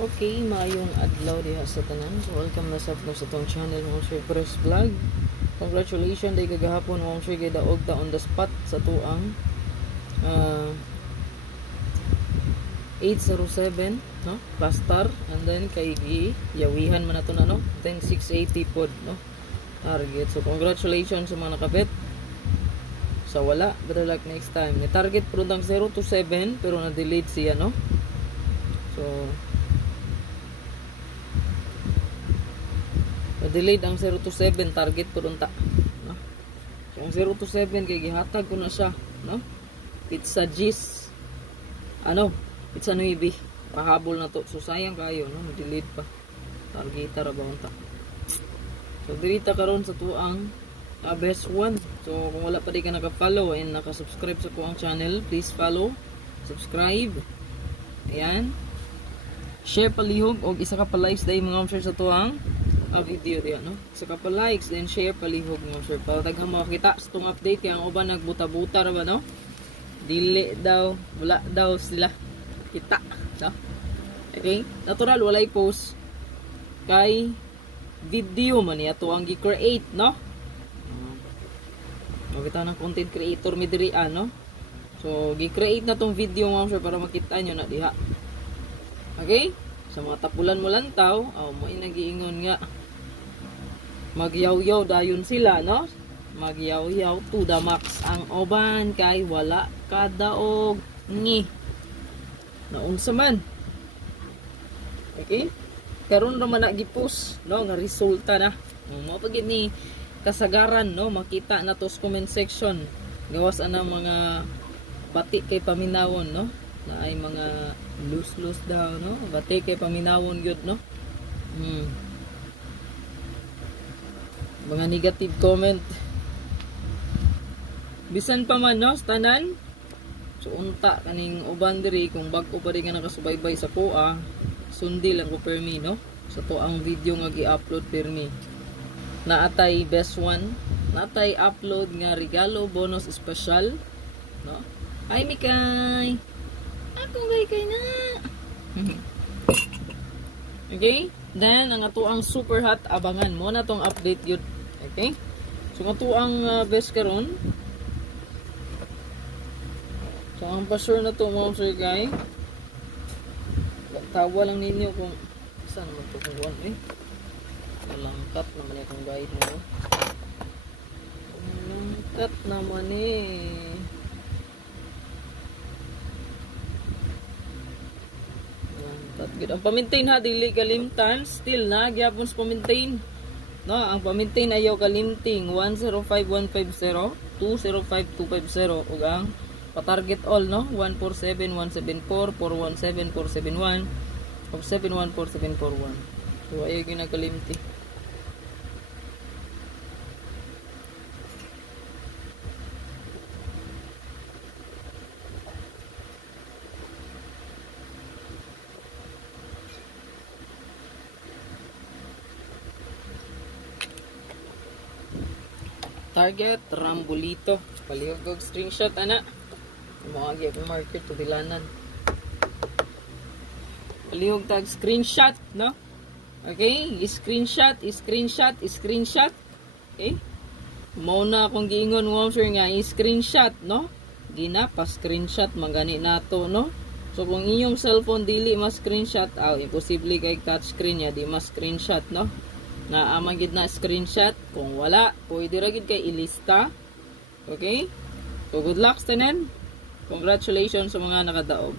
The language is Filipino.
Okay, maayong adlaw diha sa tanan. So, welcome na sa itong channel mo Sir Press Vlog. Congratulations day kagahapon mo Sir kay daog ta on the spot sa tuang 807 no pastar, and then kay yawihan man nato na no, then 680 pod no target. So congratulations sa mga nakabet. Sa wala, better luck next time. Ni target produng 0 to 7 pero na-delete siya no. So na-delayed ang 0 to 7 target po unta no? So ang 0 to 7 kay gihatag ko na siya no? Pizza G's pizza 9 pahabol na to, so sayang kayo no, na-delete pa target ra ba unta. So dirita karon sa tuang best one. So kung wala pa di ka naka-follow and naka-subscribe sa kuang channel, please follow, subscribe, ayan, share palihog og isa ka pa likes dahil mga share sa tuang video diya no. Isa ka pa likes then share palihog mga share para daghang makita sa tong update kay ang uban nagbuta-buta ra ba no, dili daw wala daw sila kita no? Okay, natural walay post kay video man niya to ang gi-create no. Kita ng content creator mi diri no. So gi-create na tong video mga share para makita nyo na diha. Okay, sa mga tapulan mo lantaw, mo inagiingon nga magyaw-yaw dayon sila no, magyaw-yaw to the max ang uban kay wala kadaog ni naunsa man. Okay, karon ra man gi-post no nga resulta na mo pagid ni kasagaran no, makita na to sa comment section gawas ana mga bati kay paminawon no, na ay mga loose daw no, bati kay paminawon gyud no. Mga negative comment bisan pa man no tanan. So unta kaning uban diri kung bag-o pa rin nga nakasubaybay sa kuha, sundi lang ko permi no sa to ang video nga gi-upload permi. Naatay best one, naatay upload nga regalo bonus special no. Hi Mikay, akong kay na. Okay, then ang ato ang super hot abangan mo na tong update yun. Okay, so ang ato ang best karon. So ang pa-sure na to mo sir guy, tawa lang ninyo kung saan naman ito kung buwan malangkat naman itong guide mo, malangkat naman malangkat. Ang pamintain ha, dili kalimtan, still na gyapon sa pamintain no. Ang pamintain ayaw kalimting 105150 205250 ug ang pa-target all no 147 174 417 471 ug 714741. So ayaw ginakalimti. Target Rambulito, palihog og screenshot ana. Mo agi akong marker to dilanan. Palihog tag screenshot no. Okay, screenshot. Okay? Mo na akong giingon mo sir nga i-screenshot no. Gina pa screenshot magani nato no. So kung inyong cellphone dili ma-screenshot, imposible kay touch screen ya di ma-screenshot no. Na amang gid na screenshot, kung wala pwede ra gid kay ilista. Okay? So good luck tanan. Congratulations sa mga nakadaog.